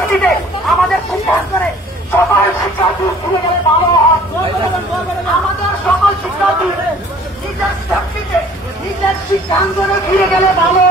সেফটিতে আমাদের শিক্ষাঙ্গনে সকল শিক্ষার্থী ফিরে গেলে ভালো হয়। আমাদের সকল শিক্ষার্থী নিজের সেফটিতে নিজের শিক্ষাঙ্গনে ফিরে গেলে ভালো